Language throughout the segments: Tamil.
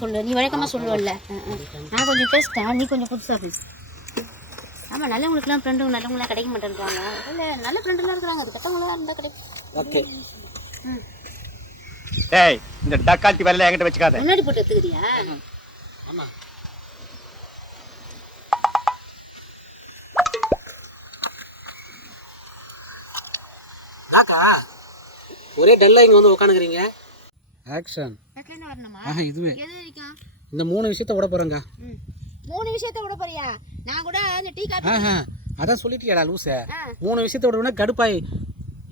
சொல்லு. நீ வழக்கமாக சொல்லுவல்ல. நான் கொஞ்சம் பேசிட்டேன் நீ கொஞ்சம் புதுசாக பேசு. ஆமாம் நல்லவங்களுக்குலாம் ஃப்ரெண்டு நல்லவங்களாம் கிடைக்க மாட்டேன்றாங்க. இல்லை நல்ல ஃப்ரெண்டுலாம் இருக்கிறாங்க. அது கெட்டவங்களா இருந்தால் கிடைக்கும். ஓகே டேய் இந்த டக்கால்ட்டி வேலையில என்கிட்ட வச்சுக்காத. முன்னாடி போட்டு எடுத்துக்கிறியா? ஆமாம் லாக்கா ஒரே டல்லாக இங்கே வந்து உட்காந்துக்கிறீங்க ஆக்ஷன் என்ன வரணுமா? ஆஹா இதுவே. இந்த மூணு விஷயத்த விட போகிறேங்க மூணு விஷயத்த விட போறியா? நான் கூட இந்த டீ ஆஹா அதான் சொல்லிட்டியாடா லூச. மூணு விஷயத்த விட கடுப்பாய்.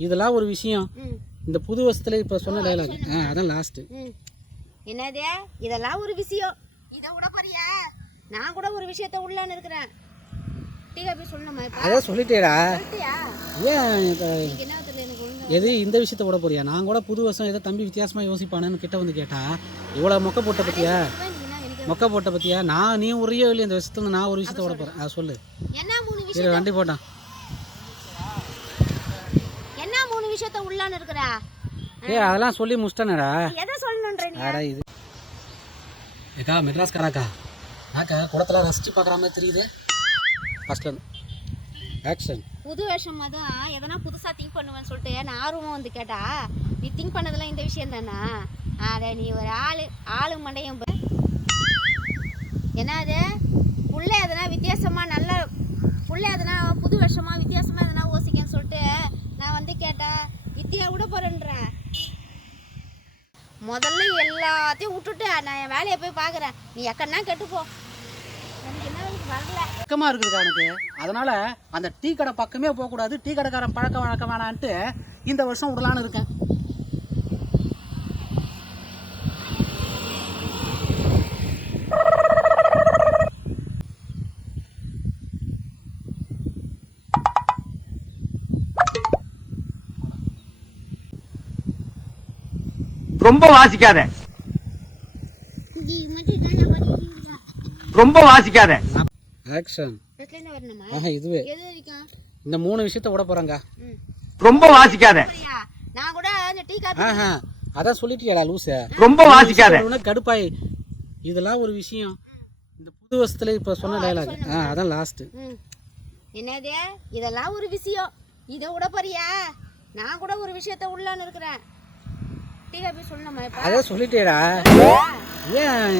இதெல்லாம் ஒரு விஷயம். இந்த புது வருஷத்துல இப்போ சொன்ன டைலாக் ஆ அதான் லாஸ்ட்டு என்னது? இதெல்லாம் ஒரு விஷயம். இதை விட போறியா? நான் கூட ஒரு விஷயத்த உள்ளான்னு இருக்கிறேன். டீ காப்பி சொல்லணுமா இப்போ? அதான் சொல்லிட்டேடா சொல்லிட்டியா? ஏன் இப்ப எனக்கு என்ன தெரியல எனக்கு ஒழுங்கா எது இந்த விஷயத்த விட போறியா? நான் கூட புது வருஷம் ஏதோ தம்பி வித்தியாசமா யோசிப்பானேன்னு கிட்ட வந்து கேட்டா இவ்வளோ மொக்க போட்ட பத்தியா? மொக்க போட்ட பத்தியா? நான் நீ உரியோ இல்லையா இந்த விஷயத்துல நான் ஒரு விஷயத்த விட போறேன். அதை சொல்லு. என்ன மூணு விஷயம் சரி வண்டி போட்டான். என்ன மூணு விஷயத்த உள்ளான்னு இருக்கிற? ஏ அதெல்லாம் சொல்லி முடிச்சிட்டானடா. எதை சொல்லணுன்ற நீ? இது. ஏக்கா மெட்ராஸ் கராக்கா ஆக்கா குடத்துல ரசிச்சு பார்க்குற மாதிரி தெரியுது. ஃபர்ஸ்ட்ல ஆக்ஷன் புது வருஷம் தான் எதனா புதுசா திங்க் பண்ணுவேன்னு சொல்லிட்டு நான் ஆர்வமா வந்து கேட்டா நீ திங்க் பண்ணதெல்லாம் இந்த விஷயம் தானா? அட நீ ஒரு ஆளு ஆளு மண்டையும் ஏன்னா என்னது பிள்ளை எதனா வித்தியாசமாக நல்ல பிள்ளை எதனா புது வருஷமாக வித்தியாசமாக எதனா யோசிக்கன்னு சொல்லிட்டு நான் வந்து கேட்டேன். வித்தியா விட போகிறேன்றேன் முதல்ல எல்லாத்தையும் விட்டுட்டு நான் என் வேலையை போய் பார்க்குறேன். நீ எக்கன்னா கெட்டுப்போ எனக்கு என்ன எனக்கு வரல. பக்கமாக இருக்குது எனக்கு அதனால அந்த டீ கடை பக்கமே போகக்கூடாது. டீ கடைக்காரன் பழக்க வழக்கம் வேணான்ட்டு இந்த வருஷம் விடலான்னு இருக்கேன். ரொம்ப வாசிக்காத. ரொம்ப வாசிக்காத. ஆக்ஷன் இதுவே. இந்த மூணு விஷயத்த விட போகிறேங்க ம். ரொம்ப வாசிக்காத? நான் கூட டீ ஆஹா அதான் சொல்லிட்டியாடா லூச. ரொம்ப வாசிக்காத. கடுப்பாய். இதெல்லாம் ஒரு விஷயம். இந்த புது வருஷத்துல இப்போ சொன்ன டைலாக் ஆ அதான் லாஸ்ட்டு ம். என்னது? இதெல்லாம் ஒரு விஷயம். இதை விட போறியா? நான் கூட ஒரு விஷயத்த உள்ளான்னு இருக்கிறேன் டீ காப்பி சொல்லணுமா இப்போ அதான் சொல்லிட்டேடா. ஏன்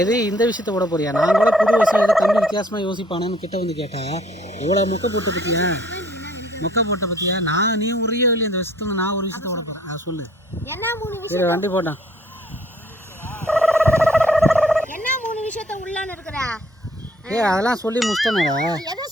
எது இந்த விஷயத்த விட போறியா? நான் கூட புது வருஷம் ஏதோ தம்பி வித்தியாசமா யோசிப்பானேன்னு கிட்ட வந்து கேட்டா இவ்வளோ மொக்க போட்டு பத்தியா? மொக்க போட்ட பத்தியா? நான் நீ உரியோ இல்லையா இந்த விஷயத்துல நான் ஒரு விஷயத்த விட போறேன். அதை சொல்லு. என்ன மூணு விஷயம் சரி வண்டி போட்டான் என்ன மூணு விஷயத்த உள்ளான்னு இருக்கிற? ஏ அதெல்லாம் சொல்லி முடிச்சிட்டானடா. எதை